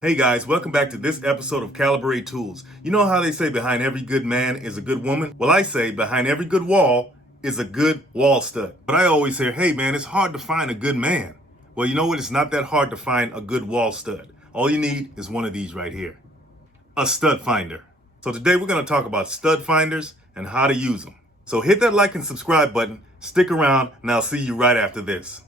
Hey guys, welcome back to this episode of Calibrate Tools. You know how they say behind every good man is a good woman? Well, I say behind every good wall is a good wall stud. But I always hear, hey man, it's hard to find a good man. Well, you know what? It's not that hard to find a good wall stud. All you need is one of these right here, a stud finder. So today we're going to talk about stud finders and how to use them. So hit that like and subscribe button, stick around, and I'll see you right after this.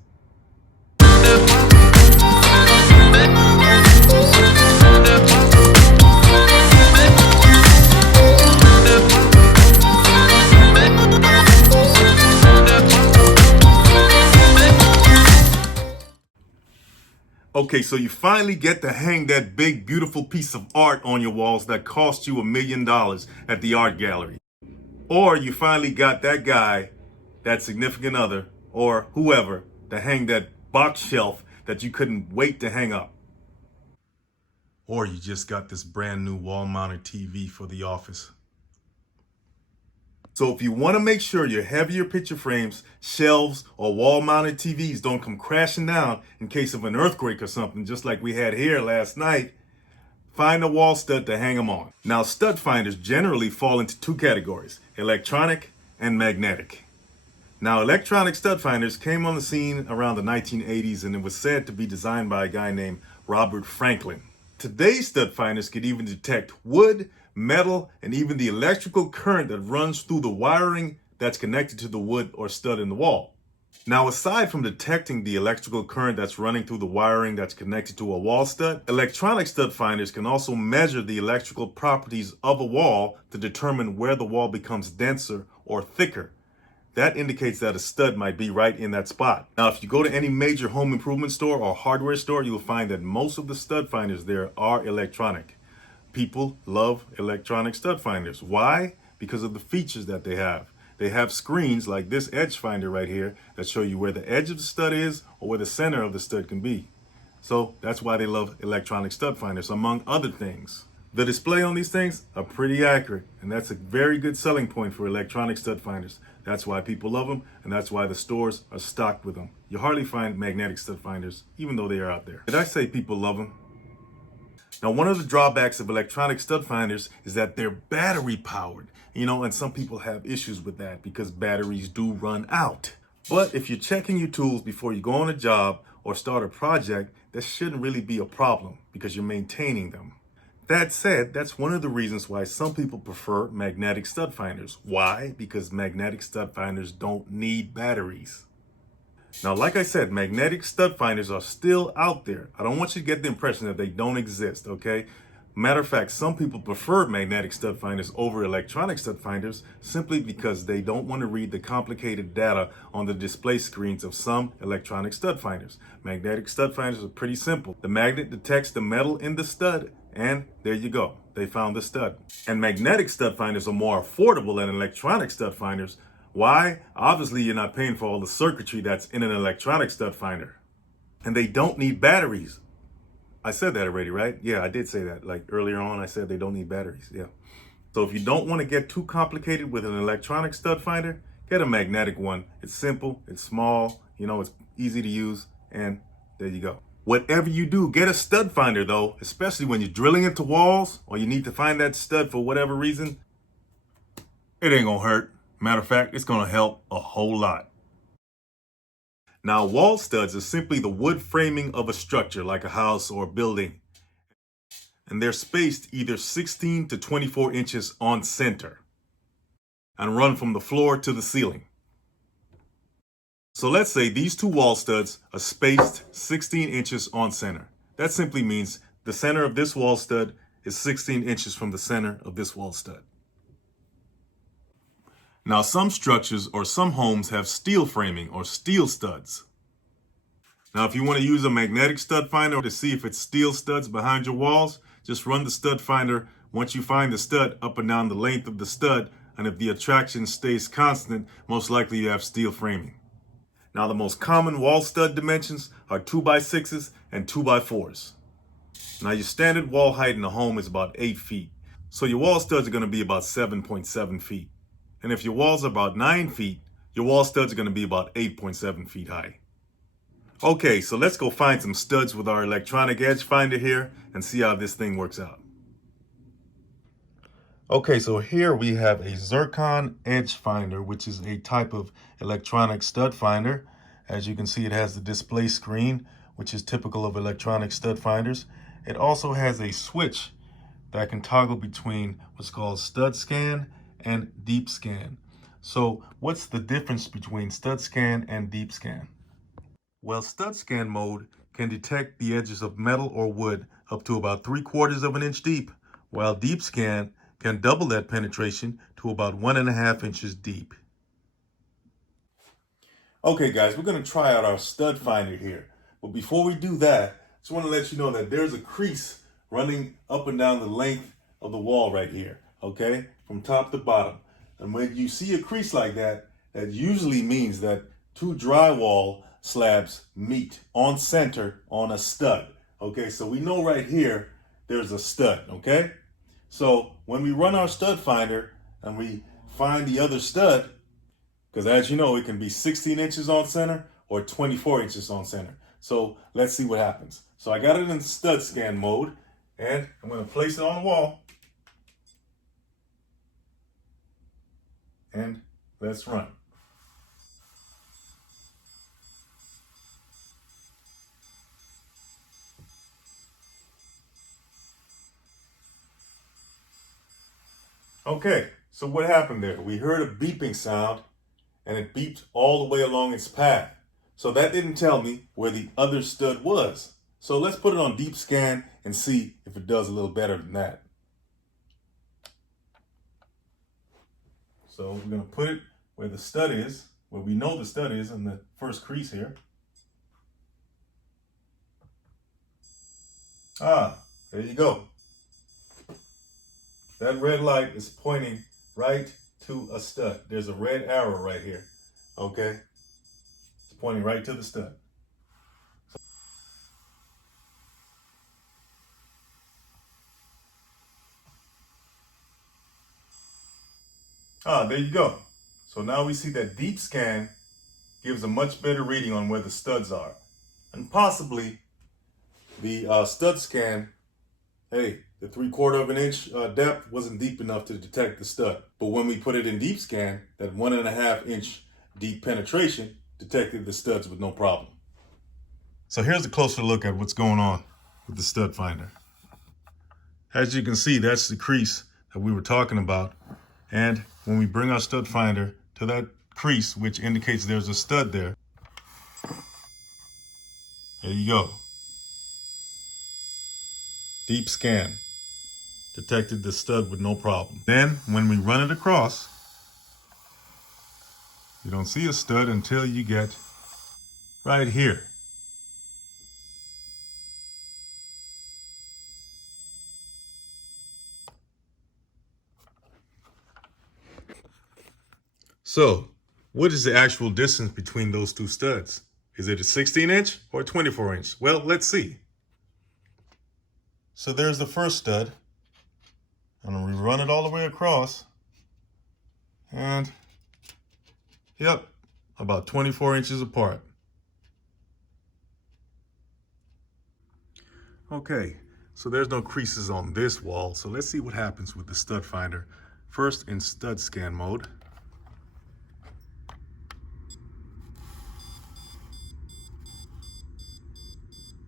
Okay, so you finally get to hang that big, beautiful piece of art on your walls that cost you $1 million at the art gallery. Or you finally got that guy, that significant other, or whoever, to hang that box shelf that you couldn't wait to hang up. Or you just got this brand new wall-mounted TV for the office. So if you want to make sure your heavier picture frames, shelves, or wall-mounted TVs don't come crashing down in case of an earthquake or something, just like we had here last night, find a wall stud to hang them on. Now, stud finders generally fall into two categories, electronic and magnetic. Now, electronic stud finders came on the scene around the 1980s, and it was said to be designed by a guy named Robert Franklin. Today's stud finders could even detect wood, metal, and even the electrical current that runs through the wiring that's connected to the wood or stud in the wall. Now, aside from detecting the electrical current that's running through the wiring that's connected to a wall stud, electronic stud finders can also measure the electrical properties of a wall to determine where the wall becomes denser or thicker. That indicates that a stud might be right in that spot. Now, if you go to any major home improvement store or hardware store, you'll find that most of the stud finders there are electronic. People love electronic stud finders. Why? Because of the features that they have. They have screens like this edge finder right here that show you where the edge of the stud is or where the center of the stud can be. So that's why they love electronic stud finders, among other things. The display on these things are pretty accurate, and that's a very good selling point for electronic stud finders. That's why people love them, and that's why the stores are stocked with them. You hardly find magnetic stud finders, even though they are out there. Did I say people love them? Now, one of the drawbacks of electronic stud finders is that they're battery powered, and some people have issues with that because batteries do run out. But if you're checking your tools before you go on a job or start a project, that shouldn't really be a problem because you're maintaining them. That said, that's one of the reasons why some people prefer magnetic stud finders. Why? Because magnetic stud finders don't need batteries. Now, like I said, magnetic stud finders are still out there. I don't want you to get the impression that they don't exist, okay? Matter of fact, some people prefer magnetic stud finders over electronic stud finders simply because they don't want to read the complicated data on the display screens of some electronic stud finders. Magnetic stud finders are pretty simple. The magnet detects the metal in the stud, and there you go. They found the stud. And magnetic stud finders are more affordable than electronic stud finders. Why? Obviously, you're not paying for all the circuitry that's in an electronic stud finder. And they don't need batteries. I said that already, right? Yeah, I did say that. Like earlier on, I said they don't need batteries. Yeah. So if you don't want to get too complicated with an electronic stud finder, get a magnetic one. It's simple, it's small, it's easy to use, and there you go. Whatever you do, get a stud finder though, especially when you're drilling into walls or you need to find that stud for whatever reason. It ain't gonna hurt. Matter of fact, it's gonna help a whole lot. Now, wall studs are simply the wood framing of a structure like a house or a building. And they're spaced either 16 to 24 inches on center and run from the floor to the ceiling. So let's say these two wall studs are spaced 16 inches on center. That simply means the center of this wall stud is 16 inches from the center of this wall stud. Now, some structures or some homes have steel framing or steel studs. Now, if you want to use a magnetic stud finder to see if it's steel studs behind your walls, just run the stud finder once you find the stud up and down the length of the stud, and if the attraction stays constant, most likely you have steel framing. Now, the most common wall stud dimensions are 2x6s and 2x4s. Now, your standard wall height in a home is about 8 feet. So your wall studs are going to be about 7.7 feet. And if your walls are about 9 feet, your wall studs are going to be about 8.7 feet high. Okay, so let's go find some studs with our electronic edge finder here and see how this thing works out. Okay, so here we have a Zircon edge finder, which is a type of electronic stud finder. As you can see, it has the display screen, which is typical of electronic stud finders. It also has a switch that can toggle between what's called stud scan and deep scan. So what's the difference between stud scan and deep scan? Well, stud scan mode can detect the edges of metal or wood up to about 3/4 of an inch deep, while deep scan can double that penetration to about 1.5 inches deep. Okay, guys, we're going to try out our stud finder here. But before we do that, I just want to let you know that there's a crease running up and down the length of the wall right here, okay, from top to bottom. And when you see a crease like that, that usually means that two drywall slabs meet on center on a stud. Okay, so we know right here there's a stud, okay? So when we run our stud finder and we find the other stud, because as you know, it can be 16 inches on center or 24 inches on center. So let's see what happens. So I got it in stud scan mode, and I'm going to place it on the wall. And let's run. Okay, so what happened there? We heard a beeping sound, and it beeped all the way along its path. So that didn't tell me where the other stud was. So let's put it on deep scan and see if it does a little better than that. So we're going to put it where the stud is, where we know the stud is in the first crease here. Ah, there you go. That red light is pointing right to a stud. There's a red arrow right here, okay? It's pointing right to the stud. Ah, there you go. So now we see that deep scan gives a much better reading on where the studs are. And possibly the stud scan, hey, the 3/4 of an inch depth wasn't deep enough to detect the stud. But when we put it in deep scan, that 1.5 inch deep penetration detected the studs with no problem. So here's a closer look at what's going on with the stud finder. As you can see, that's the crease that we were talking about. And when we bring our stud finder to that crease, which indicates there's a stud there, there you go. Deep scan detected the stud with no problem. Then when we run it across, you don't see a stud until you get right here. So what is the actual distance between those two studs? Is it a 16 inch or a 24 inch? Well, let's see. So there's the first stud. And we run it all the way across. And, yep, about 24 inches apart. Okay, so there's no creases on this wall. So let's see what happens with the stud finder. First in stud scan mode.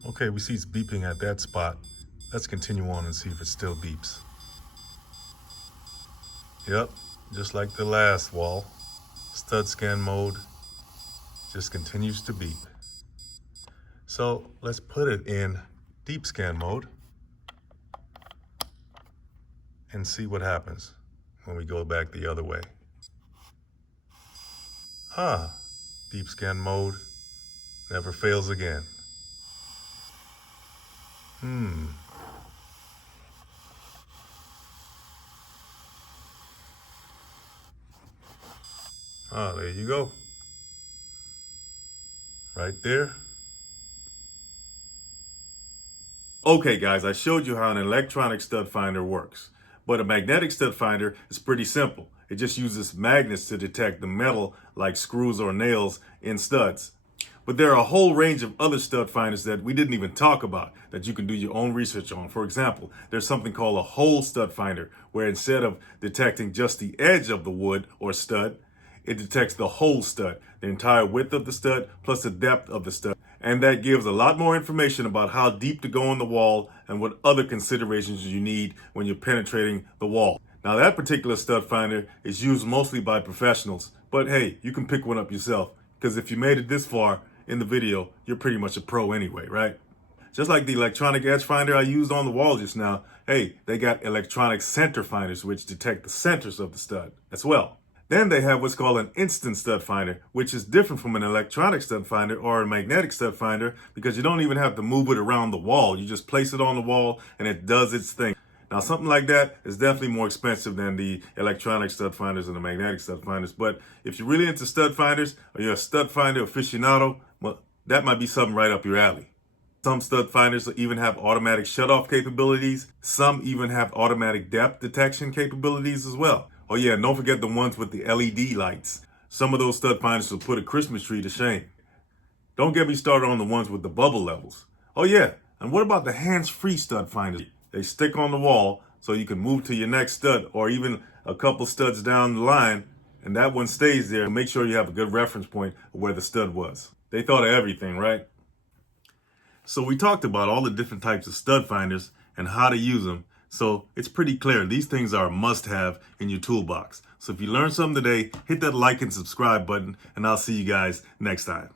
Okay, we see it's beeping at that spot. Let's continue on and see if it still beeps. Yep, just like the last wall, stud scan mode just continues to beep. So let's put it in deep scan mode and see what happens when we go back the other way. Ah, deep scan mode never fails again. Ah, there you go. Right there. Okay, guys, I showed you how an electronic stud finder works. But a magnetic stud finder is pretty simple. It just uses magnets to detect the metal like screws or nails in studs. But there are a whole range of other stud finders that we didn't even talk about that you can do your own research on. For example, there's something called a hole stud finder, where instead of detecting just the edge of the wood or stud, it detects the whole stud, the entire width of the stud plus the depth of the stud. And that gives a lot more information about how deep to go in the wall and what other considerations you need when you're penetrating the wall. Now, that particular stud finder is used mostly by professionals, but hey, you can pick one up yourself, because if you made it this far in the video, you're pretty much a pro anyway, right? Just like the electronic edge finder I used on the wall just now, hey, they got electronic center finders which detect the centers of the stud as well. Then they have what's called an instant stud finder, which is different from an electronic stud finder or a magnetic stud finder, because you don't even have to move it around the wall. You just place it on the wall and it does its thing. Now, something like that is definitely more expensive than the electronic stud finders and the magnetic stud finders. But if you're really into stud finders, or you're a stud finder aficionado, well, that might be something right up your alley. Some stud finders even have automatic shutoff capabilities. Some even have automatic depth detection capabilities as well. Oh yeah, and don't forget the ones with the LED lights. Some of those stud finders will put a Christmas tree to shame. Don't get me started on the ones with the bubble levels. Oh yeah, and what about the hands-free stud finders? They stick on the wall so you can move to your next stud or even a couple studs down the line, and that one stays there. Make sure you have a good reference point of where the stud was. They thought of everything, right? So we talked about all the different types of stud finders and how to use them. So it's pretty clear. These things are a must-have in your toolbox. So if you learned something today, hit that like and subscribe button, and I'll see you guys next time.